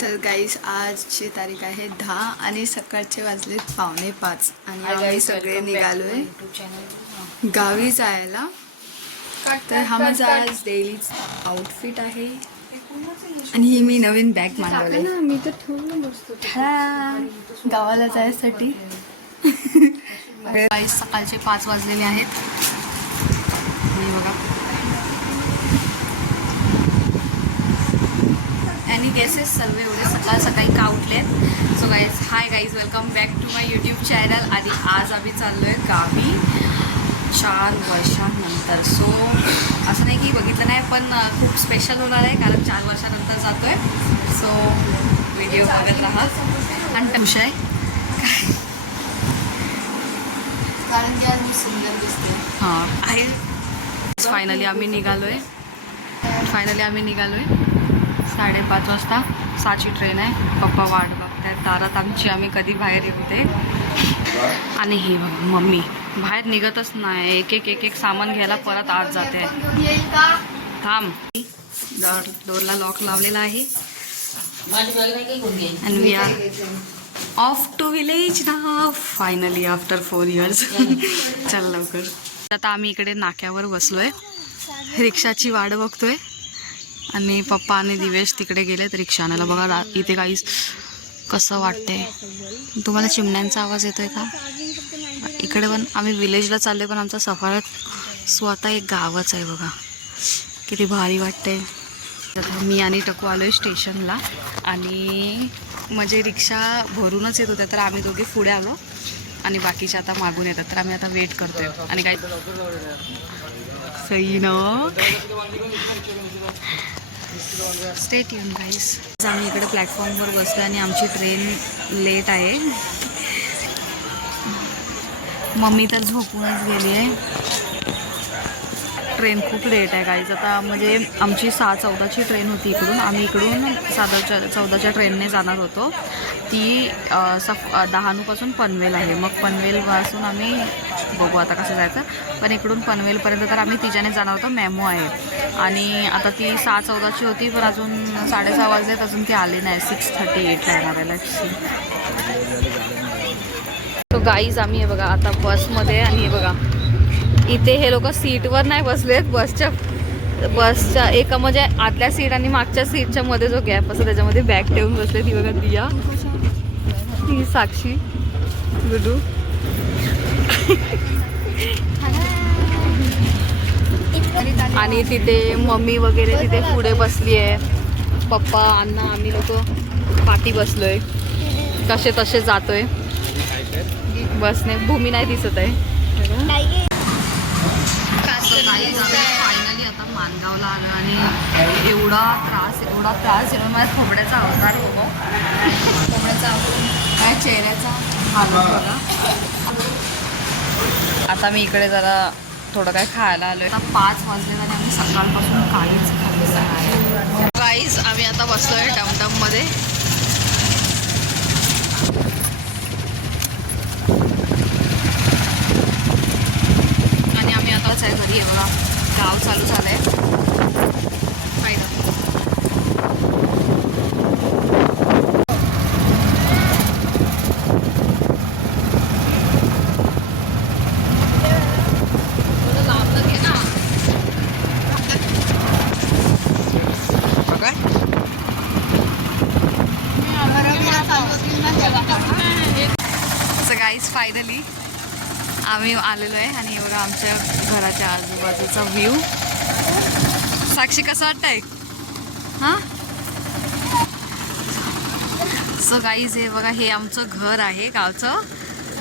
तर गाईस आजची तारीख आहे 10 आणि सकाळचे वाजले 4:45 आणि आम्ही सगळे निघालोय गावी जायला. तर हा माझा आज डेलीच आउटफिट आहे आणि ही मी नवीन बॅग मागवली ना, मी तर ठेवलं मस्त गावाला जायसाठी. गाईस सकाळचे 5 वाजलेले आहेत. हे बघा आणि गेसेस सर्व एवढे सकाळ सकाळी का उठलेत. So guys hi guys, welcome back to my YouTube channel. आणि आज आम्ही चाललो आहे गावी 4 वर्षांनंतर. सो असं नाही की बघितलं नाही, पण खूप स्पेशल होणार आहे कारण 4 वर्षानंतर जातो आहे. सो व्हिडिओ बघत राहा. आणि खुश आहे कारण की आज मी सुंदर दिसते. हां आहे. फायनली आम्ही निघालो आहे 5:30 वाजता. 6ची ट्रेन आहे. पप्पा वाट बघतायत दारात आमची, आम्ही कधी बाहेर येऊ ते. आणि ही बघा मम्मी बाहेर निघतच नाही, एक सामान घ्यायला परत आत जाते. थांब, डोरला लॉक लावलेला आहे. आणि we are off to village नाव फायनली आफ्टर 4 years. चल लवकर. आता आम्ही इकडे नाक्यावर बसलोय, रिक्षाची वाट बघतोय. आणि पप्पा आणि दिवेश तिकडे गेलेत रिक्षा आणायला. बघा इथे काहीच कसं वाटतंय. तुम्हाला चिमण्यांचा आवाज येतोय का? इकडे पण आम्ही विलेजला चाललोय, पण आमचा सफारात स्वतः एक गावच आहे. बघा किती भारी वाटतंय. मी आणि टकू आलोय स्टेशनला आणि म्हणजे रिक्षा भरूनच येत होत्या, तर आम्ही दोघे पुढे आलो आणि बाकीचे आता मागून येतात. तर आम्ही आता वेट करतोय. आणि काय सही ना, स्टे ट्यून गाईस. आम्ही इकडे प्लॅटफॉर्मवर बसलो आणि आमची ट्रेन लेट आहे. मम्मी तर झोपूनच गेली आहे. ट्रेन खूप लेट आहे गाईज. आता म्हणजे आमची 6:14ची ट्रेन होती इकडून. आम्ही इकडून 14च्या ट्रेनने जाणार होतो. ती 10 पनवेल आहे. मग पनवेलपासून आम्ही बघू आता कसं जायचं. पण इकडून पनवेलपर्यंत तर आम्ही तिच्याने जाणार होतो. मेमो आहे. आणि आता ती 6:14ची होती, पण अजून 6:30 वाजलेत, अजून ती आली नाही. 6:38ला येणार आहे. तो गाईज आम्ही हे बघा आता बसमध्ये. आणि हे बघा इथे हे लोक सीटवर नाही बसलेत. बसच्या एका म्हणजे आतल्या सीट आणि मागच्या सीटच्या मध्ये जो गॅप असतो त्याच्यामध्ये बॅग ठेवून बसले. ती बघा दिया, ती साक्षी, गुडू. आणि तिथे मम्मी वगैरे तिथे पुढे बसली आहे. पप्पा, अण्णा, आम्ही लोक पाठी बसलोय. कसे तसे जातोय बसने. भूमी नाही दिसत आहे. फायनली आता माणगावला आलो आणि एवढा त्रास येऊन माझ्या खोबड्याचा अवतार बघा. खोबड्याचा काय चेहऱ्याचा हालत बघा. आता मी इकडे जरा थोडं काय खायला आलोय. आता 5 वाजले आणि आम्ही सकाळपासून काहीच खाल्लेलं नाही. गाईज आम्ही आता बसलोय टमटममध्ये. आणि आम्ही आताच आहे घरी. एवढा गाव चालू झालंय. गाईज फायनली आम्ही आलेलो आहे. आणि एवढा आमच्या घराच्या आजूबाजूचा व्ह्यू. साक्षी कसं वाटतंय? हां. सो गाईज हे बघा, हे आमचं घर आहे गावचं.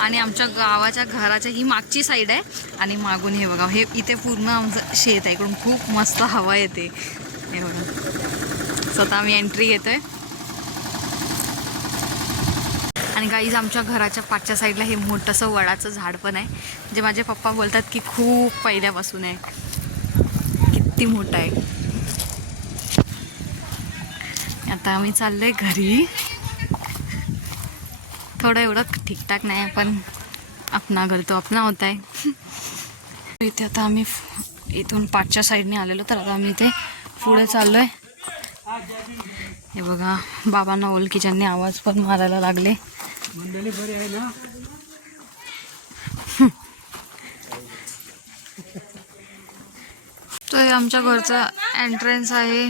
आणि आमच्या गावाच्या घराच्या ही मागची साईड आहे. आणि मागून हे बघा, हे इथे पूर्ण आमचं शेत आहे. इकडून खूप मस्त हवा येते. हे बघा, स्वतः आम्ही एंट्री घेतोय. आणि गाईज आमच्या घराच्या पाठच्या साईडला हे मोठंसं वडाचं झाड पण आहे, जे माझे पप्पा बोलतात की खूप पहिल्यापासून आहे. किती मोठं आहे. आता आम्ही चाललोय घरी. थोडं एवढं ठीकठाक नाही, पण अपना घर तो अपना होता है. इथे आता आम्ही इथून पाठच्या साईडने आलेलो, तर आता आम्ही इथे पुढे चाललोय. हे बघा बाबांना ओळखीच्यांनी आवाज पण मारायला लागले. मंडळी बरी आहे ना. तो हे आमच्या घरचा एंट्रन्स आहे.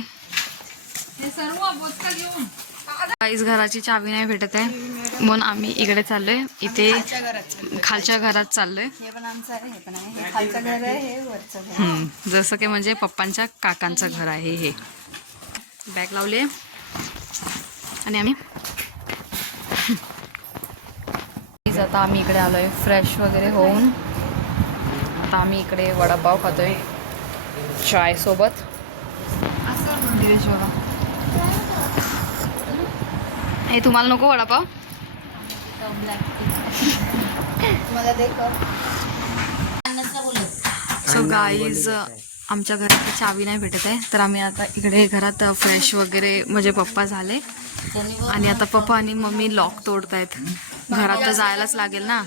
काहीच घराची चावी नाही भेटत आहे म्हणून आम्ही इकडे चाललोय. इथे खालच्या घरात चाललोय. जसं की म्हणजे पप्पांच्या काकांचं घर आहे. हे बॅग लावली आणि आम्ही आता आम्ही इकडे आलोय फ्रेश वगैरे होऊन. आता आम्ही इकडे वडापाव खातोय चाय सोबत. दिवेश बघा, हे तुम्हाला नको वडापाव? सो गाईज आमच्या घरात चावी नाही भेटत आहे तर आम्ही आता इकडे घरात फ्रेश वगैरे म्हणजे पप्पा झाले आणि आता पप्पा आणि मम्मी लॉक तोडतायत. घरात तर जायलाच लागेल ना.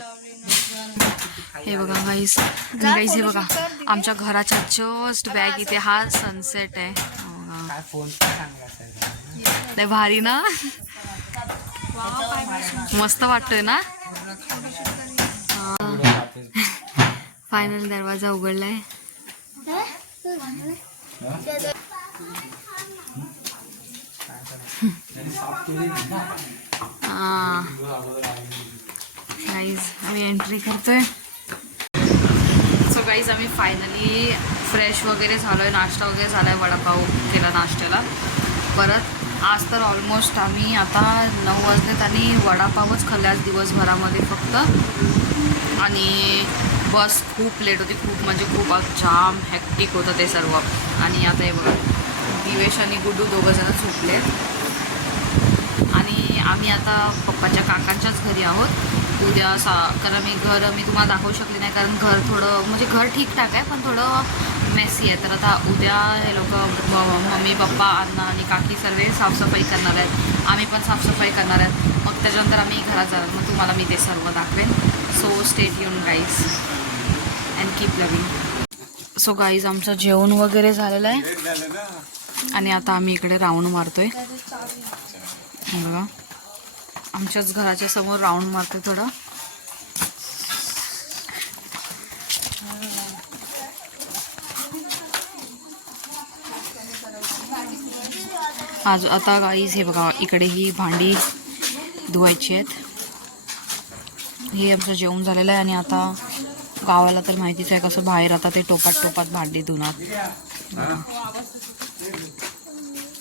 हे बघा गाईज, गाईज हे बघा आमच्या घराच्या जस्ट बॅग इथे हा सनसेट आहे. लय भारी ना, मस्त वाटतोय ना. फायनल दरवाजा उघडलाय. गाईज आम्ही एंट्री करतोय. सो गाईज आम्ही फायनली फ्रेश वगैरे झालोय, नाश्ता वगैरे झालाय, वडापाव केला नाश्त्याला. परत आज तर ऑलमोस्ट आम्ही आता 9 वाजलेत आणि वडापावच खाल्ले आज दिवसभरामध्ये फक्त. आणि बस खूप लेट होती, खूप म्हणजे खूप जाम हॅक्टिक होतं ते सर्व. आणि आता हे बघा दिवेश आणि गुड्डू दोघंजणं झोपले आणि आम्ही आता पप्पाच्या काकांच्याच घरी आहोत. उद्या कारण मी तुम्हाला दाखवू शकले नाही कारण घर थोडं म्हणजे घर ठीकठाक आहे पण थोडं मेसी आहे. तर आता उद्या हे लोक मम्मी पप्पा अण्णा आणि काकी सर्व साफसफाई करणार आहेत. आम्ही पण साफसफाई करणार आहेत. मग त्याच्यानंतर आम्ही घरात जाणार. मग तुम्हाला मी ते सर्व दाखवेन. So stay tune guys and keep loving. So guys आमचं जेवण वगैरे झालेलं आहे आणि आता आम्ही इकडे राऊंड मारतोय. बघा आमच्याच घराच्या समोर राऊंड मारतोय थोडं. आज आता गाईज हे बघा इकडे ही भांडी धुवायची आहेत. हे आमचं जेवण झालेलं आहे आणि आता गावाला तर माहितीच आहे कसं बाहेर आता ते टोपात भांडी धुणार.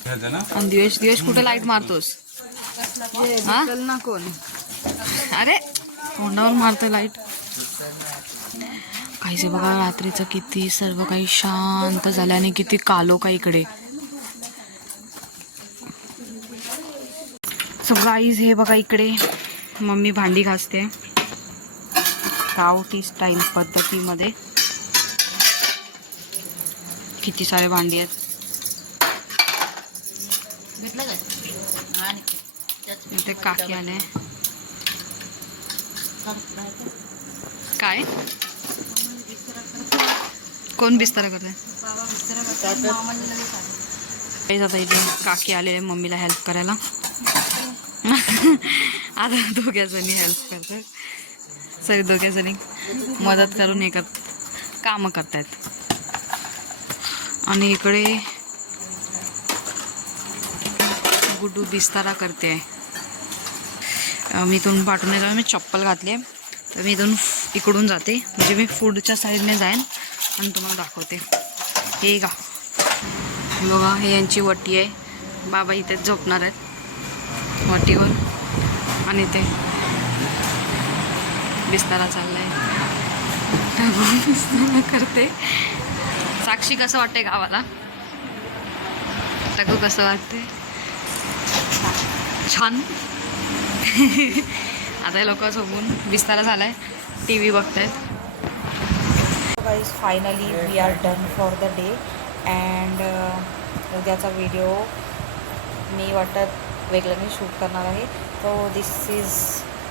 आणि दिवेश कुठे लाईट मारतोस? ना कोण? अरे तोंडावर मारतो लाईट. काहीच बघा रात्रीचं किती सर्व काही शांत झालं आणि किती कालो का इकडे. सो गाईज हे बघा इकडे मम्मी भांडी घासते गावठी स्टाईल पद्धतीमध्ये. किती सारे भांडी आहेत. इथे काकी आले. काय कोण बिस्तारा करते? आता इथे काकी आले मम्मीला हेल्प करायला. आता दोघ्या जणी हेल्प करतात. सगळे दोघ्या जणी मदत करून हे कामं करतायत. आणि इकडे गुड्डू बिस्तारा करते आहे. मी इथून पाठवून येतो. मी चप्पल घातली आहे तर मी इकडून जाते म्हणजे मी फूडच्या साईडने जाईन आणि तुम्हाला दाखवते. हे का बघा हे यांची वटी आहे. बाबा इथेच झोपणार आहेत वटीवर आणि ते बिस्तारा चाललाय. बिस्तारा करते. साक्षी कसं वाटतंय गावाला? टकू कसं वाटते? छान. आता हे लोक झोपून बिस्तारा झालाय, TV बघतायत. Guys finally we are done for the day and उद्याचा व्हिडिओ मी वाटत वेगळ्याने शूट करणार आहे. So this is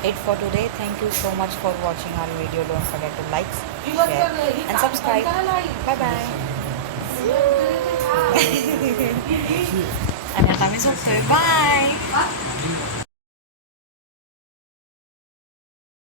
it for today. Thank you so much for watching our video. Don't forget to like, share and subscribe. Bye bye. And आम्ही झोपतोय. Bye.